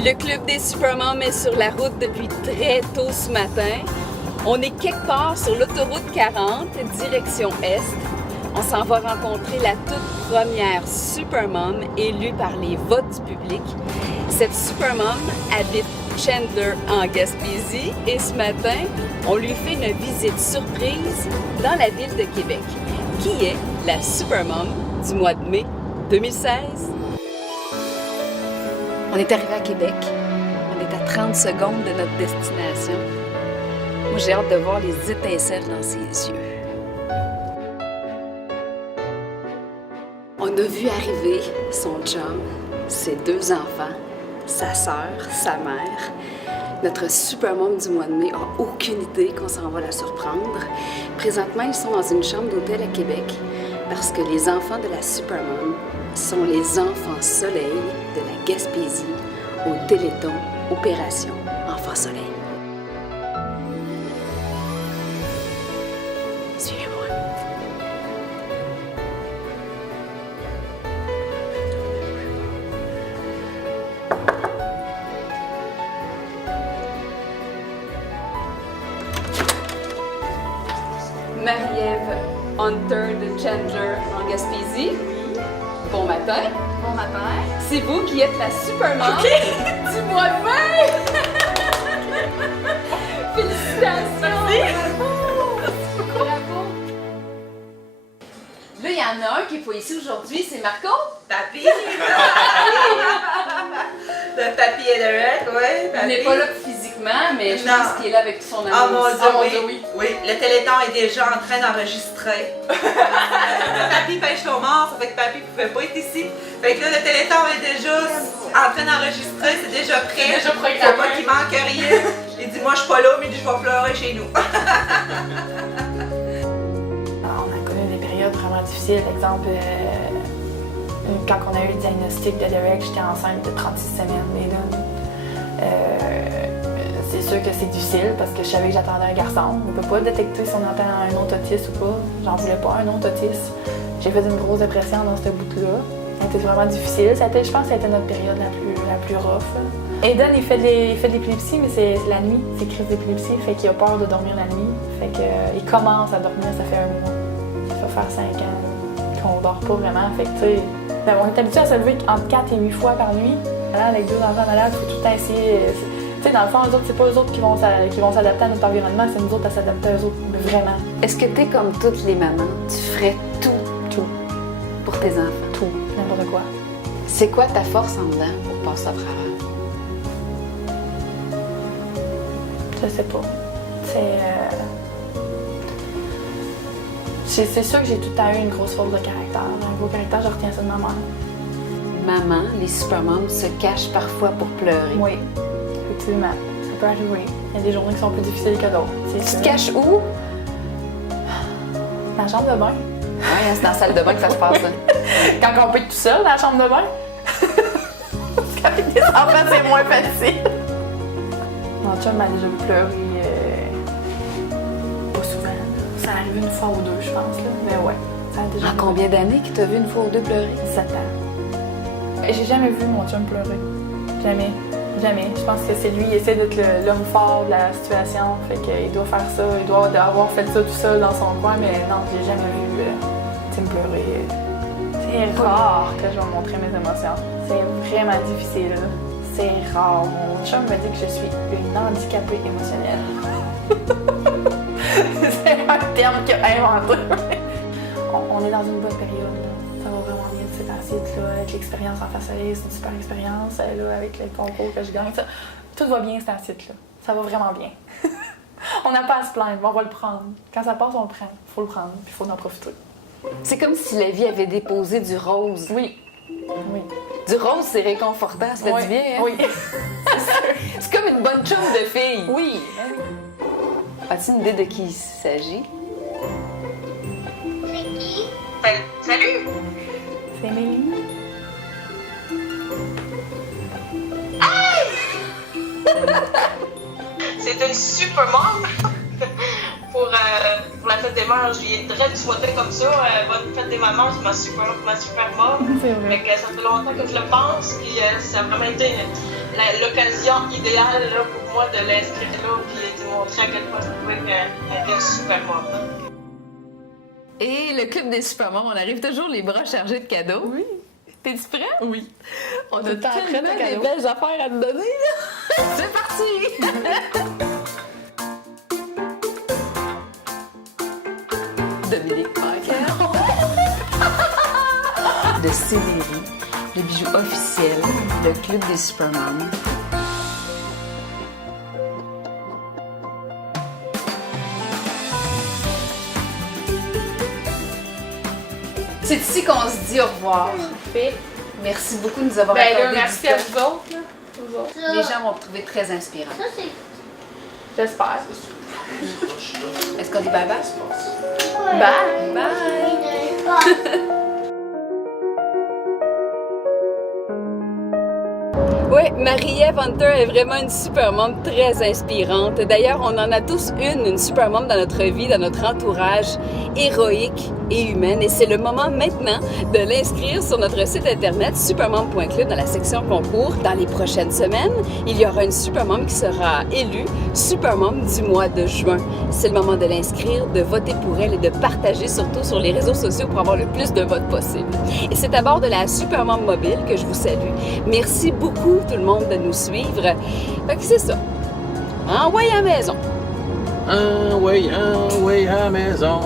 Le club des Supermoms est sur la route depuis très tôt ce matin. On est quelque part sur l'autoroute 40, direction Est. On s'en va rencontrer la toute première Supermom élue par les votes du public. Cette Supermom habite Chandler en Gaspésie et ce matin, on lui fait une visite surprise dans la ville de Québec. Qui est la Supermom du mois de mai 2016? On est arrivé à Québec. On est à 30 secondes de notre destination. Moi, j'ai hâte de voir les étincelles dans ses yeux. On a vu arriver son chum, ses deux enfants, sa sœur, sa mère. Notre Supermom du mois de mai n'a aucune idée qu'on s'en va la surprendre. Présentement, ils sont dans une chambre d'hôtel à Québec parce que les enfants de la Supermom sont les enfants soleil de la Gaspésie au Téléthon Opération Enfants Soleil. Suivez-moi. Marie-Ève Hunter de Chandler en Gaspésie. Bon matin. Bon matin. C'est vous qui êtes la Supermom du mois de mai. Félicitations. Merci. Bravo. Là, il y en a un qui n'est pas ici aujourd'hui, c'est Marco. Papy. Le papy et le red, oui. Il n'est pas là physiquement, mais je Non. pense qu'il est là avec son ami. Oh mon Dieu, Dieu, oui. Oui, le Téléthon est déjà en train d'enregistrer. Papy pêche au mort, ça fait que papy ne pouvait pas être ici. Fait que là, le Téléthon est déjà en train d'enregistrer, c'est déjà prêt. C'est déjà programmé. Faut pas qu'il manque rien. Il dit, moi je suis pas là, mais il dit, je vais pleurer chez nous. Alors, on a connu des périodes vraiment difficiles. Exemple, quand on a eu le diagnostic de Derek, j'étais enceinte de 36 semaines, Maiden. C'est sûr que c'est difficile parce que je savais que j'attendais un garçon. On ne peut pas détecter si on entend un autre autisme ou pas. J'en voulais pas, un autre autisme. J'ai fait une grosse dépression dans ce bout-là. C'était vraiment difficile. Je pense que ça a été notre période la plus rough. Aiden, il fait de l'épilepsie, mais c'est la nuit, c'est crise d'épilepsie, fait qu'il a peur de dormir la nuit. Fait qu'il commence à dormir, ça fait un mois. Ça va faire 5 ans qu'on dort pas vraiment. Fait que, tu sais, on est habitué à se lever entre 4 et 8 fois par nuit. Là, avec deux enfants malades, il faut tout le temps essayer. Tu sais, dans le fond, eux autres, c'est pas eux autres qui vont s'adapter à notre environnement, c'est nous autres à s'adapter à eux autres, vraiment. Est-ce que tu es comme toutes les mamans? Tu ferais tout pour tes enfants? Tout, n'importe quoi. C'est quoi ta force en dedans pour passer à travers? Je sais pas. C'est sûr que j'ai tout le temps eu une grosse force de caractère. Un gros caractère, je retiens ça de ma mère. Maman, les Supermoms se cachent parfois pour pleurer. Oui, effectivement. Ça peut arriver. Il y a des journées qui sont plus difficiles que d'autres. Tu te caches où? Dans la chambre de bain. Oui, c'est dans la salle de bain que ça se passe. Hein. Quand on peut être tout seul dans la chambre de bain. Parce qu'avec des enfants, c'est moins facile. Mon chum m'a déjà vu pleurer pas souvent. Ça arrive une fois ou deux, je pense. Là. Mais ouais, ça a déjà En combien d'années qu'il t'a vu une fois ou deux pleurer? 17 ans. J'ai jamais vu mon chum pleurer. Jamais. Jamais. Je pense que c'est lui, il essaie d'être l'homme fort de la situation. Fait qu'il doit faire ça, il doit avoir fait ça tout seul dans son coin, mais non, j'ai jamais vu me pleurer. C'est rare que je vais montrer mes émotions. C'est vraiment difficile. C'est rare. Mon chum me dit que je suis une handicapée émotionnelle. C'est un terme qu'il a inventé. On est dans une bonne période. Là. Ça va vraiment bien de cet acide, là, avec l'expérience en face soleil, c'est une super expérience. Là, avec les concours que je gagne, ça, tout va bien cet acide-là. Ça va vraiment bien. On n'a pas à se plaindre, on va le prendre. Quand ça passe, on le prend. Il faut le prendre, puis il faut en profiter. C'est comme si la vie avait déposé du rose. Oui. Oui. Du rose, c'est réconfortant, ça fait Oui. du bien, hein? Oui. C'est comme une bonne chum de fille. Oui. As-tu une idée de qui il s'agit? Salut! C'est Mélie. C'est une Supermom pour la fête des mères, je lui ai direct souhaité comme ça. Bonne fête des mamans, c'est ma super mom. C'est vrai. Fait que ça fait longtemps que je le pense, puis ça a vraiment été l'occasion idéale là, pour moi de l'inscrire là, puis de montrer à quel point je trouvais qu'elle était une super mom. Et le club des Supermoms, on arrive toujours les bras chargés de cadeaux. Oui. T'es-tu prêt? Oui. On a Tout le temps prête tellement à des cadeaux. belles affaires à te donner, là! C'est parti! Dominique Parker. De Céleri, le bijou officiel, le club des Supermoms. C'est ici qu'on se dit au revoir. Merci beaucoup de nous avoir accordé du merci temps. à vous autres. Là. Vous autres. Les gens vont te trouver très inspirant. J'espère. Est-ce qu'on dit bye bye? Bye! Bye! Oui, Marie-Ève Hunter est vraiment une supermom très inspirante. D'ailleurs, on en a tous une supermom dans notre vie, dans notre entourage, héroïque et humaine. Et c'est le moment maintenant de l'inscrire sur notre site internet supermom.club dans la section concours. Dans les prochaines semaines, il y aura une supermom qui sera élue supermom du mois de juin. C'est le moment de l'inscrire, de voter pour elle et de partager surtout sur les réseaux sociaux pour avoir le plus de votes possible. Et c'est à bord de la Supermom Mobile que je vous salue. Merci beaucoup tout le monde de nous suivre. Fait que c'est ça. Envoyez à la maison. Envoyez à la maison.